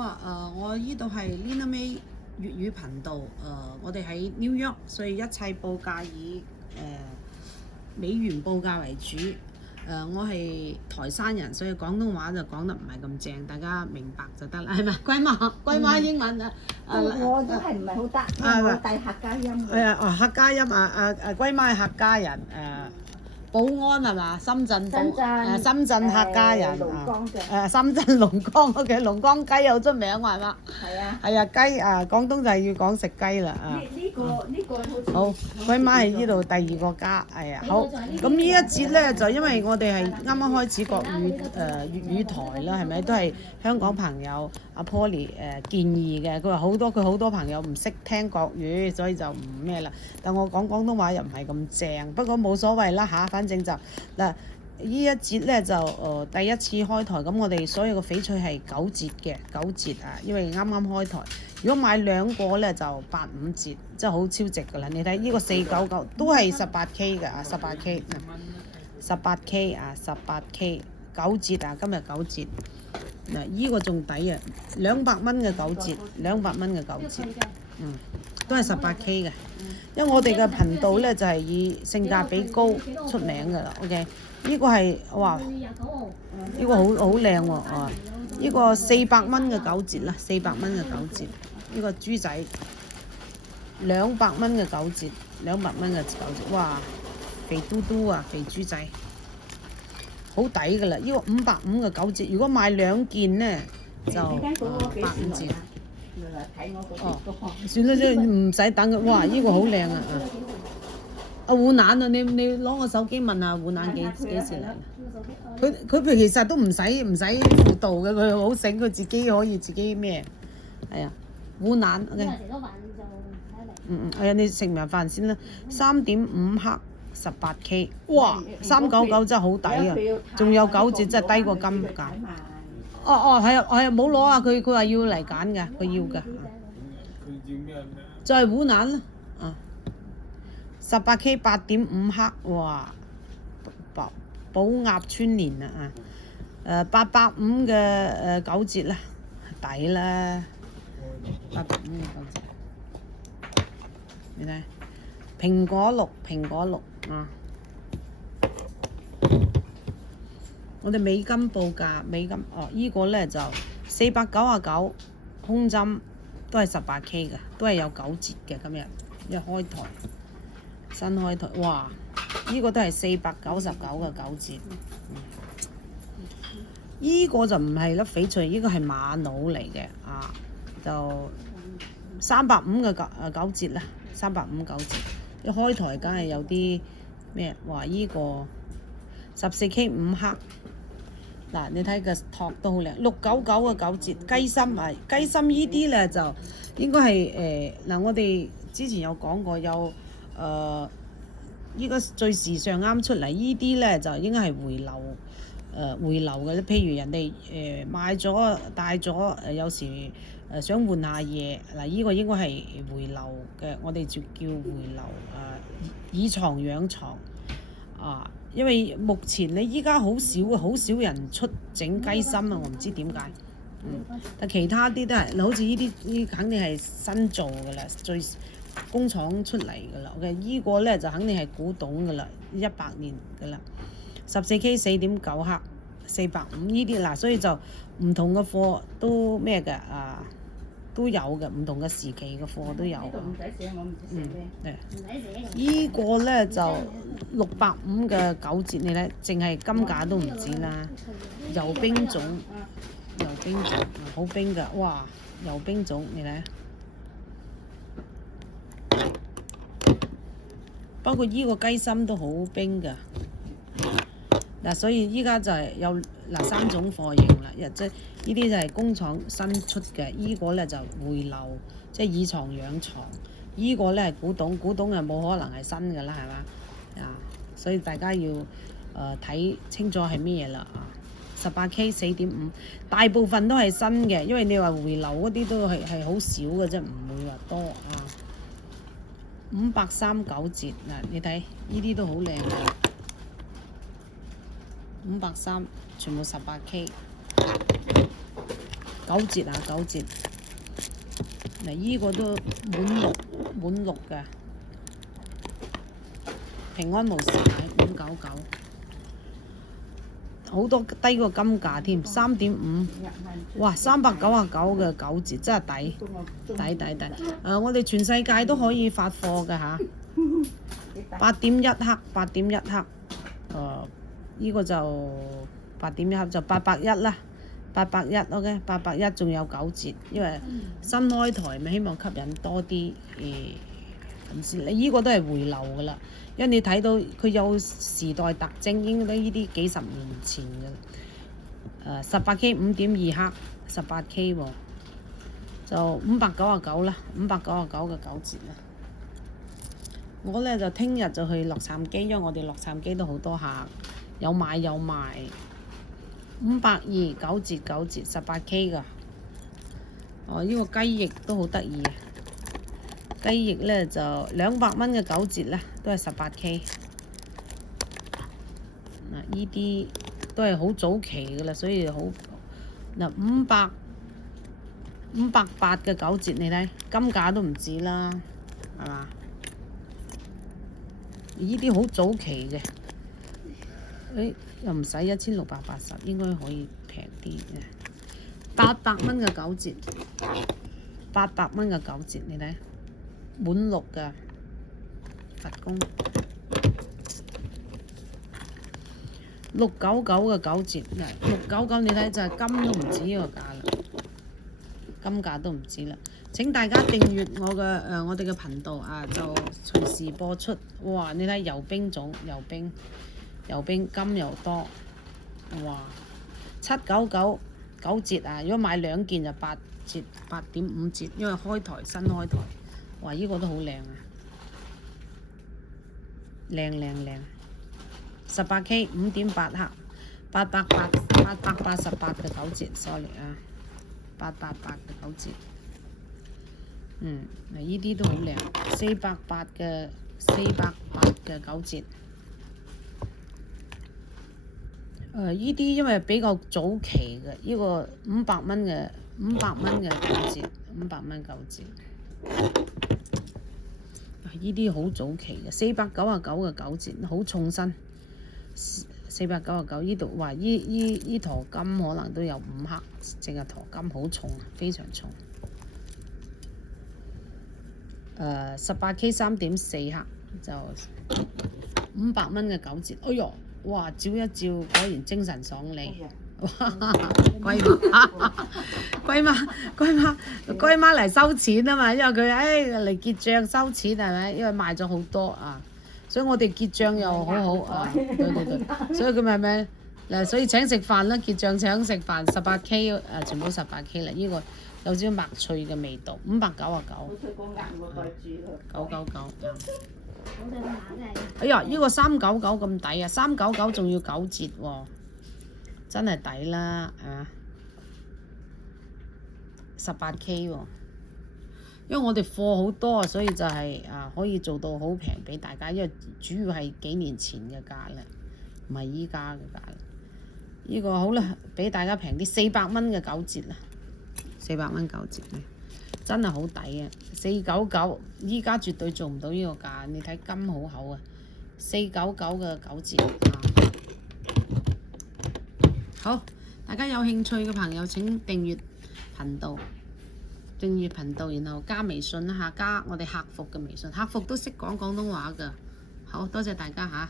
啊，我呢度係 Lina May 粵語頻道，我哋喺 New York，所以一切報價以美元報價為主。我係台山人，所以廣東話就講得唔係咁正，大家明白就得啦，係咪？龜媽英文啊，我都係唔係好得，我帶客家音。係啊，客家音龜媽係客家人寶安係嘛？深圳深圳客家人深圳龍崗嘅龍崗雞好出名喎係嘛？係啊。係啊，雞廣東就係要講食雞啦呢個好，龜媽係呢度第二個家，係啊，好。咁呢一節咧就因為我哋係啱啱開始國語粵語台啦，係咪都係香港朋友阿 Polly 建議嘅，佢話佢好多朋友唔識聽國語，所以就唔咩啦。但我講廣東話又唔係咁正，不過冇所謂啦嚇，反正就嗱。呢一節咧就第一次開台，咁我哋所有嘅翡翠係9折啊，因為啱啱開台。如果買兩個咧就85折，即係好超值㗎啦。你睇呢個499都係18K 㗎啊，18K 啊，18K 9折啊，今日9折。嗱，呢個仲抵啊，200蚊嘅9折，200蚊嘅9折，都係18K 嘅。因為我哋嘅頻道咧就係以性價比高出名㗎啦。OK，呢個係哇，呢個好靚喎啊！呢個400蚊嘅9折啦，400蚊嘅9折。呢個豬仔200蚊嘅9折，200蚊嘅9折，哇！肥嘟嘟啊，肥豬仔，好抵㗎啦！呢個550嘅9折，如果買2件咧就85折。算啦啫，唔使等嘅。哇！呢個好靚啊！阿胡蘭啊，你攞我手機問下胡蘭幾時嚟？佢其實都唔使輔導嘅，佢好醒，佢自己可以自己咩？係啊，胡蘭 OK。係啊，你食埋飯先啦。3.5克18K， 哇！399真係好抵啊！仲有9折，真係低過金價。係啊，冇攞啊！佢話要嚟揀㗎，佢要㗎。就係湖南啦，18K 8.5克，哇！寶鴨春年啊，850嘅9折啦，抵啦，850嘅9折。你睇蘋果綠啊！我哋美金報價，依個咧就499空針，都係18K 嘅，都係有9折嘅。今日一開台，新開台，哇！依個都係499嘅9折。依個就唔係粒翡翠，依個係瑪瑙嚟嘅啊，就350嘅9折啦，350 9折。一開台梗係有啲咩？哇！依個14K 5克。嗱，你睇個托都好靚，699嘅9折，雞心依啲咧就應該係我哋之前有講過，有依個最時尚啱出嚟，依啲咧就應該係回流嘅，譬如人哋買咗帶咗有時想換下嘢，嗱依個應該係回流嘅，我哋就叫回流以藏養藏啊。因為目前你依家好少人出整雞心啊，我唔知點解。但其他啲都係，好似呢啲肯定係新做㗎啦，最工廠出嚟㗎啦。OK，依個咧就肯定係古董㗎啦，100年㗎啦。14K 4.9克450呢啲嗱，所以就唔同嘅貨都咩嘅啊。都有嘅，唔同嘅時期嘅貨都有。唔使寫，我唔知寫咩。依個咧就650嘅9折，你睇，淨係金價都唔止啦。油冰種，好冰㗎，哇！油冰種，你睇。包括依個雞心都好冰㗎。嗱，所以依家就係有3種貨型啦，即係呢啲就係工廠新出嘅，依個咧就回流，即係以藏養藏。依個咧係古董又冇可能係新㗎啦，係嘛？所以大家要睇清楚係咩嘢啦啊！18K 4.5，大部分都係新嘅，因為你話回流嗰啲都係好少嘅啫，唔會話多啊。539折嗱，你睇呢啲都好靚嘅。530全部18K， 9折啊，9折。嗱，依個都滿六嘅，平安無事599，好多低過金價添，3.5，哇，399嘅9折真係抵。我哋全世界都可以發貨㗎嚇，8.1克，8.1克，依個就8.1克就810啦。810 OK， 810仲有9折，因為新開台咪希望吸引多啲粉絲。你依個都係回流㗎啦，因為你睇到佢有時代特徵，應該呢啲幾十年前㗎啦。18K 5.2克18K 喎，就599啦，599嘅9折啦。我咧就聽日就去洛杉磯，因為我哋洛杉磯都好多客，有買有賣。520 9折9折 18K 㗎。呢個雞翼都好得意，雞翼咧就200蚊嘅9折啦，都係 18K。嗱，依啲都係好早期㗎啦，所以好嗱580嘅9折，你睇金價都唔止啦，係嘛？依啲好早期嘅。又唔使1680，應該可以平啲嘅。800蚊嘅9折，800蚊嘅9折，你睇滿6嘅佛公，699嘅9折，699你睇就係金都唔止呢個價啦，金價都唔止啦。請大家訂閱我哋嘅頻道啊，就隨時播出。哇！你睇油冰種油冰金又多，哇！799 9折啊！如果買2件就8折8.5折，因為新開台，哇！依個都好靚啊，靚 18K 5.8克888嘅9折 ，sorry 啊，888嘅9折。嗱依啲都好靚，480嘅9折。依啲因為比較早期嘅，依個500蚊嘅9折，500蚊9折。依啲好早期嘅，499嘅9折，好重身。499依度，哇！依坨金可能都有5克，淨係坨金好重，非常重。18K 3.4克就500蚊嘅9折，哎呦！哇！照一照，果然精神爽利。哇！龜媽嚟收錢啊嘛，因為佢嚟結帳收錢係咪？因為賣咗好多啊，所以我哋結帳又好好啊。對，所以佢咪嗱，所以請食飯啦，結帳請食飯。18K 全部 18K 啦，呢個有少少麥脆嘅味道，599。999。哎呀，呢個399咁抵啊！399仲要9折喎，真係抵啦，係嘛？18K 喎，因為我哋貨好多啊，所以就係可以做到好平俾大家，因為主要係幾年前嘅價啦，唔係依家嘅價。呢個好啦，俾大家平啲，400蚊嘅9折啦，400蚊9折咧。真係好抵啊！499依家絕對做唔到呢個價，你睇金好厚啊！499嘅9折啊！好，大家有興趣嘅朋友請訂閱頻道，然後加微信啦嚇，加我哋客服嘅微信，客服都識講廣東話㗎。好多謝大家嚇。